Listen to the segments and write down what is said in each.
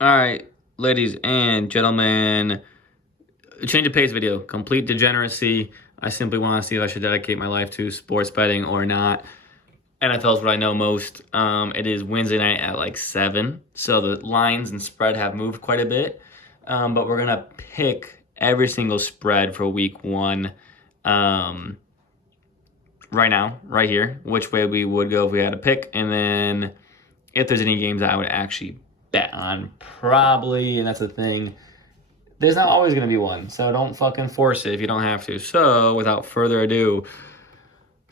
All right, ladies and gentlemen, change of pace video, complete degeneracy. I simply want to see if I should dedicate my life to sports betting or not. NFL is what I know most. It is Wednesday night at like 7, so the lines and spread have moved quite a bit. But we're gonna pick every single spread for week 1. Right now, right here, which way we would go if we had a pick, and then if there's any games that I would actually bet on, probably, and that's the thing. There's not always going to be one, so don't fucking force it if you don't have to. So, without further ado,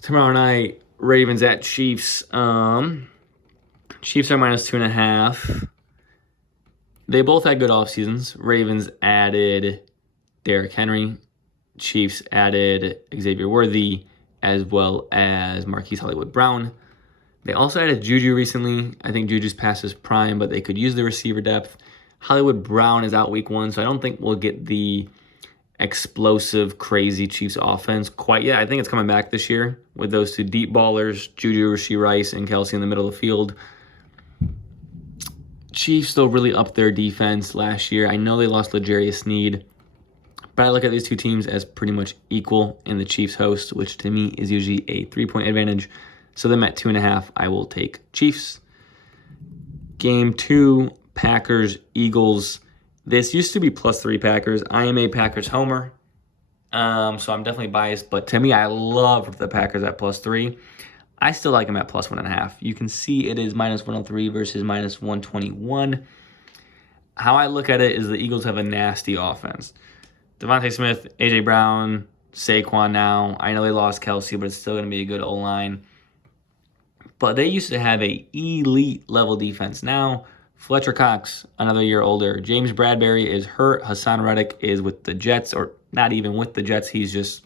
tomorrow night, Ravens at Chiefs. Chiefs are -2.5. They both had good off seasons. Ravens added Derrick Henry. Chiefs added Xavier Worthy, as well as Marquise Hollywood Brown. They also added Juju recently. I think Juju's past his prime, but they could use the receiver depth. Hollywood Brown is out week 1, so I don't think we'll get the explosive, crazy Chiefs offense quite yet. I think it's coming back this year with those two deep ballers, Juju, Rashee Rice, and Kelsey in the middle of the field. Chiefs still really upped their defense last year. I know they lost L'Jarius Sneed, but I look at these two teams as pretty much equal in the Chiefs host, which to me is usually a 3-point advantage. So them at 2.5, I will take Chiefs. Game 2, Packers, Eagles. This used to be +3 Packers. I am a Packers homer, so I'm definitely biased. But to me, I loved the Packers at +3. I still like them at +1.5. You can see it is -103 versus -121. How I look at it is the Eagles have a nasty offense. Devontae Smith, A.J. Brown, Saquon now. I know they lost Kelsey, but it's still going to be a good O-line. But they used to have a elite level defense. Now, Fletcher Cox, another year older. James Bradbury is hurt. Hassan Reddick is with the Jets, or not even with the Jets. He's just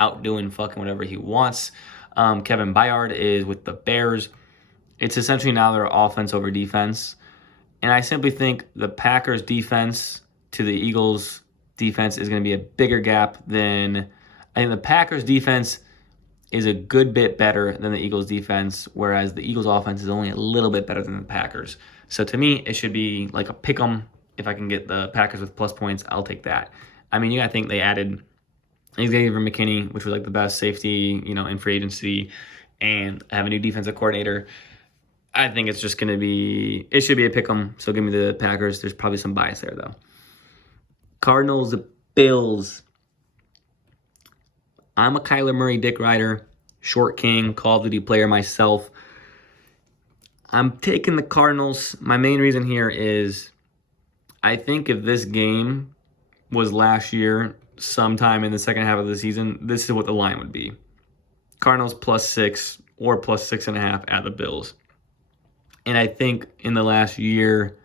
out doing fucking whatever he wants. Kevin Byard is with the Bears. It's essentially now their offense over defense. And I simply think the Packers defense to the Eagles defense is going to be a bigger gap than... I think the Packers defense is a good bit better than the Eagles defense, whereas the Eagles offense is only a little bit better than the Packers. So to me, it should be like a pick 'em. If I can get the Packers with plus points, I'll take that. I mean, I think they added Xavier McKinney, which was like the best safety, in free agency, and have a new defensive coordinator. I think it's just going to be, it should be a pick 'em. So give me the Packers. There's probably some bias there though. Cardinals, Bills. I'm a Kyler Murray dick rider, short king, Call of Duty player myself. I'm taking the Cardinals. My main reason here is I think if this game was last year, sometime in the second half of the season, this is what the line would be. Cardinals +6 or +6.5 at the Bills. And I think in the last year,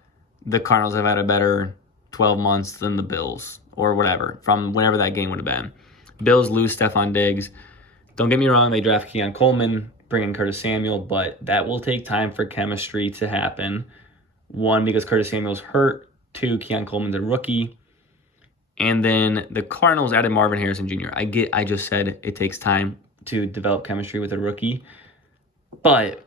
the Cardinals have had a better 12 months than the Bills, or whatever, from whenever that game would have been. Bills lose Stephon Diggs. Don't get me wrong, they draft Keon Coleman, bring in Curtis Samuel, but that will take time for chemistry to happen. 1, because Curtis Samuel's hurt. 2, Keon Coleman's a rookie. And then the Cardinals added Marvin Harrison Jr. I just said it takes time to develop chemistry with a rookie. But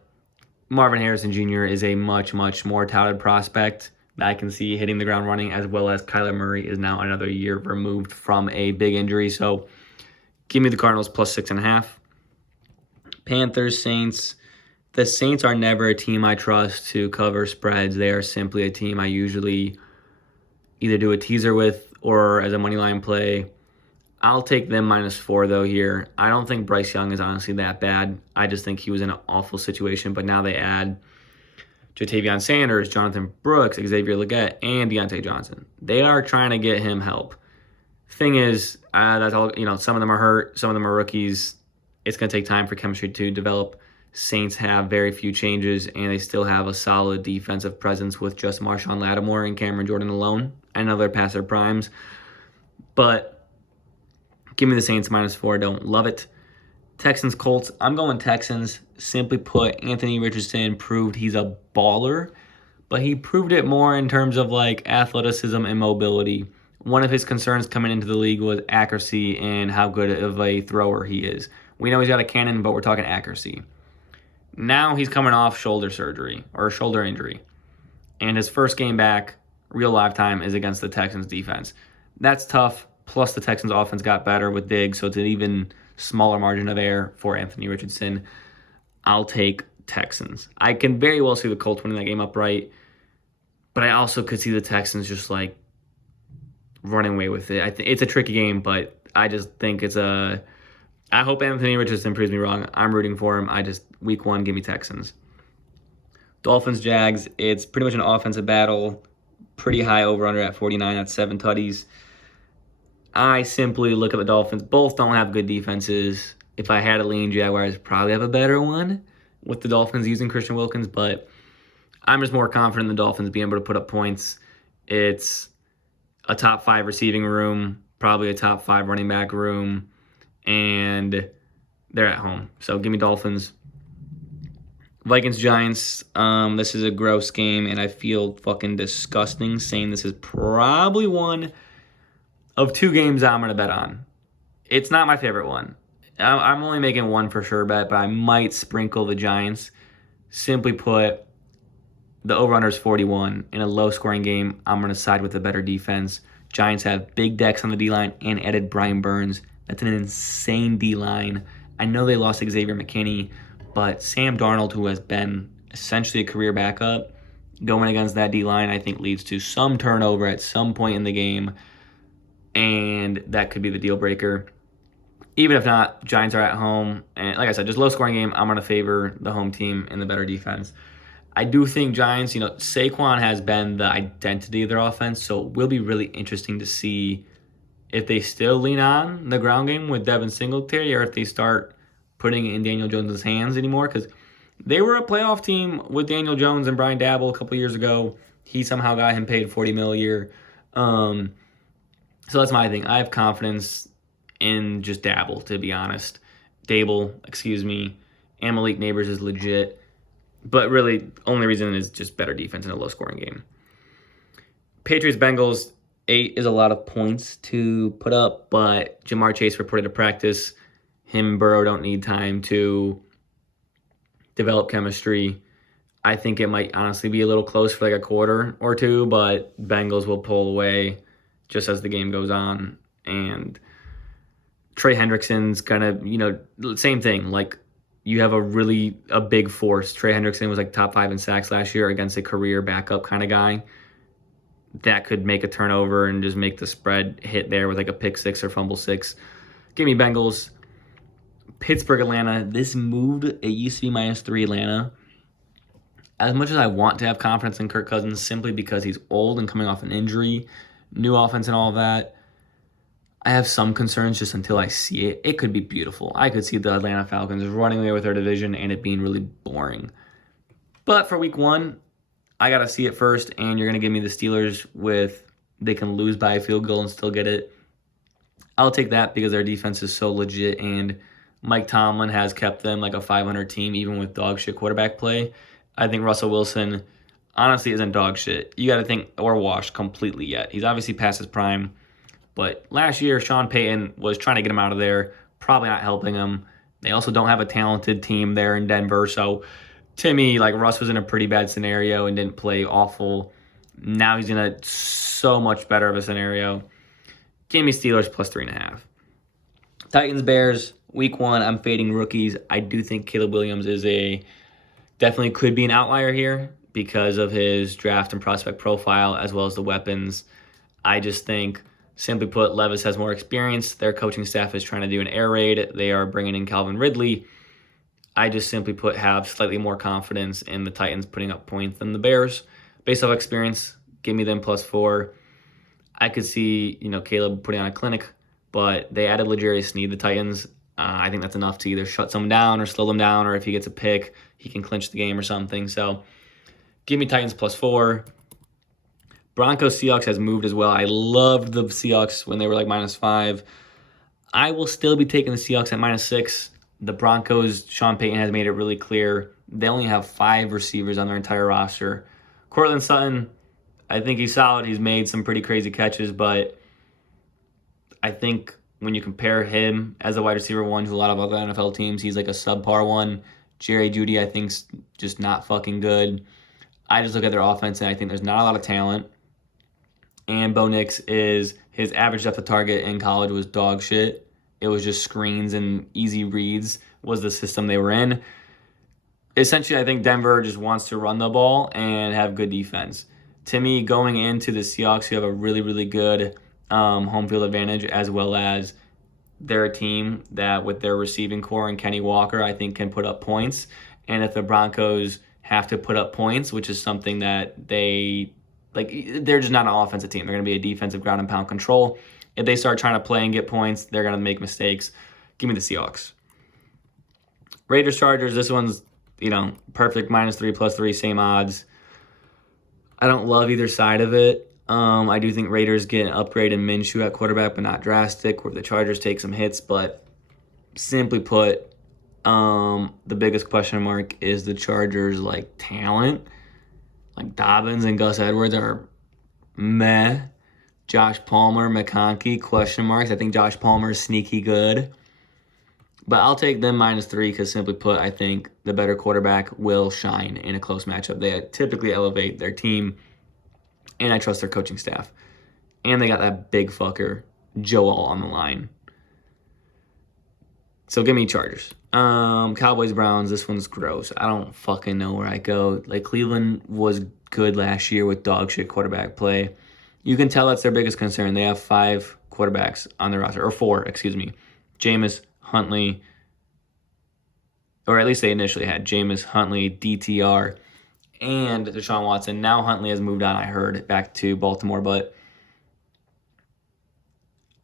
Marvin Harrison Jr. is a much, much more touted prospect that I can see hitting the ground running, as well as Kyler Murray is now another year removed from a big injury. So give me the Cardinals +6.5. Panthers, Saints. The Saints are never a team I trust to cover spreads. They are simply a team I usually either do a teaser with or as a money line play. I'll take them -4 though here. I don't think Bryce Young is honestly that bad. I just think he was in an awful situation, but now they add Jatavion Sanders, Jonathan Brooks, Xavier Legette, and Deontay Johnson. They are trying to get him help. Thing is, that's all. Some of them are hurt, some of them are rookies. It's going to take time for chemistry to develop. Saints have very few changes, and they still have a solid defensive presence with just Marshawn Lattimore and Cameron Jordan alone. I know they're past their primes, but give me the Saints -4. Don't love it. Texans, Colts. I'm going Texans. Simply put, Anthony Richardson proved he's a baller, but he proved it more in terms of like athleticism and mobility. One of his concerns coming into the league was accuracy and how good of a thrower he is. We know he's got a cannon, but we're talking accuracy. Now he's coming off shoulder surgery or shoulder injury. And his first game back, real live time is against the Texans defense. That's tough. Plus, the Texans offense got better with Diggs, so it's an even smaller margin of error for Anthony Richardson. I'll take Texans. I can very well see the Colts winning that game upright, but I also could see the Texans just like running away with it. I think it's a tricky game, but I just think it's a. I hope Anthony Richardson proves me wrong. I'm rooting for him. Week 1, give me Texans. Dolphins, Jags, it's pretty much an offensive battle. Pretty high over-under at 49. That's 7 tutties. I simply look at the Dolphins. Both don't have good defenses. If I had to lean, Jaguars probably have a better one with the Dolphins using Christian Wilkins, but I'm just more confident in the Dolphins being able to put up points. It's a top 5 receiving room, probably a top 5 running back room, and they're at home. So give me Dolphins. Vikings, Giants, this is a gross game, and I feel fucking disgusting saying this is probably one of 2 games I'm going to bet on. It's not my favorite one. I'm only making one for sure bet, but I might sprinkle the Giants. Simply put, the over-under is 41. In a low-scoring game, I'm going to side with the better defense. Giants have big decks on the D-line and added Brian Burns. That's an insane D-line. I know they lost Xavier McKinney, but Sam Darnold, who has been essentially a career backup, going against that D-line, I think leads to some turnover at some point in the game, and that could be the deal breaker. Even if not, Giants are at home, and like I said, just low-scoring game, I'm going to favor the home team and the better defense. I do think Giants, Saquon has been the identity of their offense, so it will be really interesting to see if they still lean on the ground game with Devin Singletary or if they start putting it in Daniel Jones' hands anymore, because they were a playoff team with Daniel Jones and Brian Daboll a couple years ago. He somehow got him paid $40 million a year. So that's my thing. I have confidence in just Daboll, to be honest. And Malik Neighbors is legit. But really, only reason is just better defense in a low-scoring game. Patriots-Bengals, 8 is a lot of points to put up, but Jamar Chase reported to practice. Him and Burrow don't need time to develop chemistry. I think it might honestly be a little close for like a quarter or two, but Bengals will pull away just as the game goes on. And Trey Hendrickson's kind of, same thing. Like, you have a big force. Trey Hendrickson was like top 5 in sacks last year against a career backup kind of guy. That could make a turnover and just make the spread hit there with like a pick 6 or fumble 6. Give me Bengals. Pittsburgh, Atlanta. This moved. It used to be -3 Atlanta. As much as I want to have confidence in Kirk Cousins simply because he's old and coming off an injury, new offense and all of that, I have some concerns just until I see it. It could be beautiful. I could see the Atlanta Falcons running away with their division and it being really boring. But for week 1, I got to see it first, and you're going to give me the Steelers they can lose by a field goal and still get it. I'll take that because their defense is so legit, and Mike Tomlin has kept them like a 500 team even with dog shit quarterback play. I think Russell Wilson honestly isn't dog shit. You got to think, or washed completely yet. He's obviously past his prime. But last year, Sean Payton was trying to get him out of there, probably not helping him. They also don't have a talented team there in Denver. So, to me, like, Russ was in a pretty bad scenario and didn't play awful. Now he's in a so much better of a scenario. Give me Steelers plus 3.5. Titans, Bears, week 1, I'm fading rookies. I do think Caleb Williams definitely could be an outlier here because of his draft and prospect profile as well as the weapons. I just think, simply put, Levis has more experience. Their coaching staff is trying to do an air raid. They are bringing in Calvin Ridley. I just simply put have slightly more confidence in the Titans putting up points than the Bears. Based off experience, give me them plus 4. I could see, Caleb putting on a clinic, but they added L'Jarius Sneed, the Titans. I think that's enough to either shut someone down or slow them down, or if he gets a pick, he can clinch the game or something. So give me Titans plus 4. Broncos Seahawks has moved as well. I loved the Seahawks when they were like -5. I will still be taking the Seahawks at -6. The Broncos, Sean Payton has made it really clear they only have 5 receivers on their entire roster. Courtland Sutton, I think he's solid. He's made some pretty crazy catches, but I think when you compare him as a wide receiver 1 to a lot of other NFL teams, he's like a subpar one. Jerry Jeudy, I think's just not fucking good. I just look at their offense and I think there's not a lot of talent. And Bo Nix is his average depth of target in college was dog shit. It was just screens and easy reads was the system they were in. Essentially, I think Denver just wants to run the ball and have good defense. To me, going into the Seahawks, you have a really, really good home field advantage, as well as they're a team that, with their receiving core and Kenny Walker, I think can put up points. And if the Broncos have to put up points, which is something that they're just not an offensive team. They're going to be a defensive ground and pound control. If they start trying to play and get points, they're going to make mistakes. Give me the Seahawks. Raiders, Chargers, this one's, perfect -3, +3, same odds. I don't love either side of it. I do think Raiders get an upgrade in Minshew at quarterback, but not drastic, where the Chargers take some hits. But simply put, the biggest question mark is the Chargers' talent. Dobbins and Gus Edwards are meh. Josh Palmer, McConkey, question marks. I think Josh Palmer is sneaky good. But I'll take them -3 because, simply put, I think the better quarterback will shine in a close matchup. They typically elevate their team, and I trust their coaching staff. And they got that big fucker, Joel, on the line. So give me Chargers. Cowboys, Browns, this one's gross. I don't fucking know where I go. Cleveland was good last year with dog shit quarterback play. You can tell that's their biggest concern. They have 5 quarterbacks on their roster, or 4, excuse me. Jameis, Huntley, or at least they initially had Jameis, Huntley, DTR, and Deshaun Watson. Now Huntley has moved on, I heard, back to Baltimore, but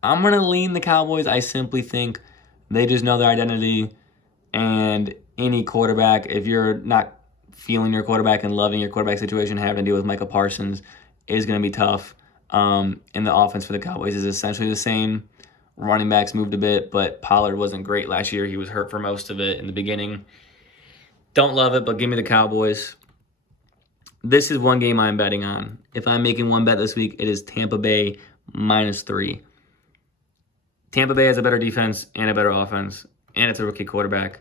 I'm going to lean the Cowboys. I simply think they just know their identity, and any quarterback, if you're not feeling your quarterback and loving your quarterback situation, having to deal with Micah Parsons is going to be tough. And the offense for the Cowboys is essentially the same. Running backs moved a bit, but Pollard wasn't great last year. He was hurt for most of it in the beginning. Don't love it, but give me the Cowboys. This is one game I'm betting on. If I'm making one bet this week, it is Tampa Bay -3. Tampa Bay has a better defense and a better offense, and it's a rookie quarterback.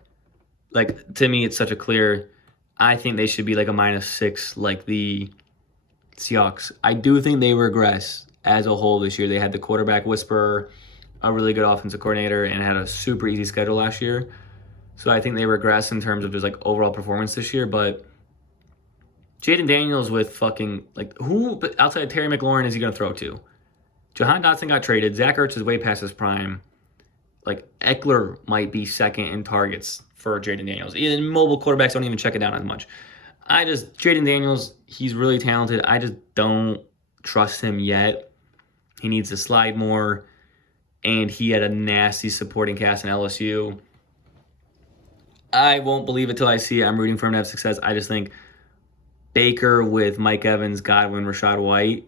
To me, it's such a clear, I think they should be a -6 like the Seahawks. I do think they regress as a whole this year. They had the quarterback whisperer, a really good offensive coordinator, and had a super easy schedule last year. So I think they regress in terms of just overall performance this year. But Jaden Daniels with fucking who outside of Terry McLaurin is he going to throw to? Jahan Dotson got traded. Zach Ertz is way past his prime. Eckler might be second in targets for Jaden Daniels. Even mobile quarterbacks don't even check it down as much. Jaden Daniels, he's really talented. I just don't trust him yet. He needs to slide more. And he had a nasty supporting cast in LSU. I won't believe it till I see it. I'm rooting for him to have success. I just think Baker with Mike Evans, Godwin, Rachaad White,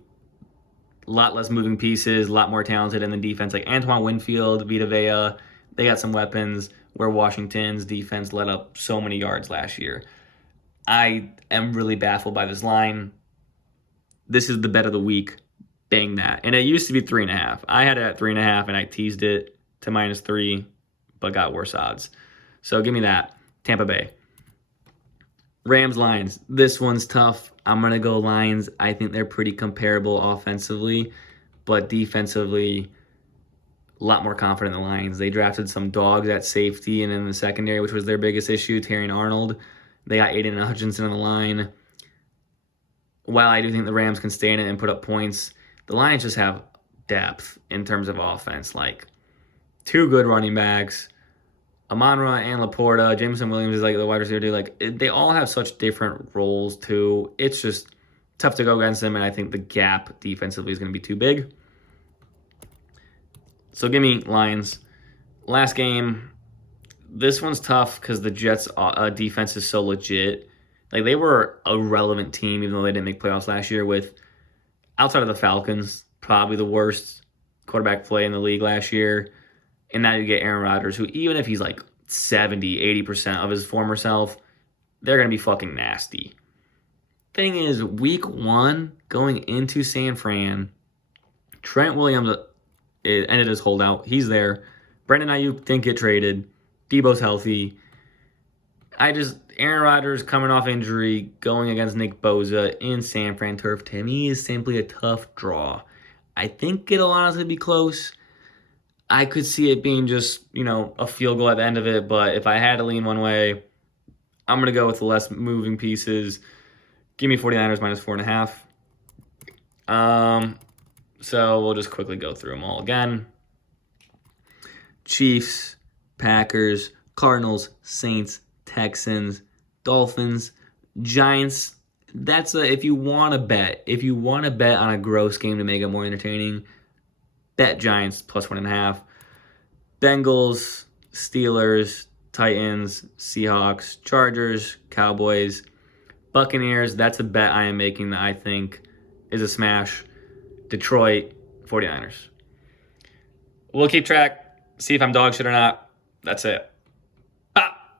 a lot less moving pieces, a lot more talented in the defense. Antoine Winfield, Vita Vea, they got some weapons where Washington's defense let up so many yards last year. I am really baffled by this line. This is the bet of the week. Bang that. And it used to be 3.5. I had it at 3.5 and I teased it to -3, but got worse odds. So give me that. Tampa Bay. Rams, Lions. This one's tough. I'm going to go Lions. I think they're pretty comparable offensively, but defensively, a lot more confident in the Lions. They drafted some dogs at safety and in the secondary, which was their biggest issue, Terrion Arnold. They got Aiden Hutchinson on the line. While I do think the Rams can stay in it and put up points, the Lions just have depth in terms of offense. 2 good running backs. Amon-Ra and Laporta. Jameson Williams is the wide receiver dude. They all have such different roles too. It's just tough to go against them, and I think the gap defensively is going to be too big. So give me Lions. Last game. This one's tough because the Jets' defense is so legit. They were a relevant team, even though they didn't make playoffs last year, with, outside of the Falcons, probably the worst quarterback play in the league last year. And now you get Aaron Rodgers, who even if he's 70, 80% of his former self, they're going to be fucking nasty. Thing is, week 1, going into San Fran, Trent Williams ended his holdout. He's there. Brandon Ayuk didn't get traded. Debo's healthy. Aaron Rodgers coming off injury, going against Nick Bosa in San Fran turf, to me is simply a tough draw. I think it'll honestly be close. I could see it being just, a field goal at the end of it, but if I had to lean one way, I'm going to go with the less moving pieces. Give me 49ers minus 4.5. So we'll just quickly go through them all again. Chiefs, Packers, Cardinals, Saints, Texans, Dolphins, Giants. That's if you want to bet. If you want to bet on a gross game to make it more entertaining, bet Giants plus 1.5. Bengals, Steelers, Titans, Seahawks, Chargers, Cowboys, Buccaneers. That's a bet I am making that I think is a smash. Detroit, 49ers. We'll keep track, see if I'm dog shit or not. That's it.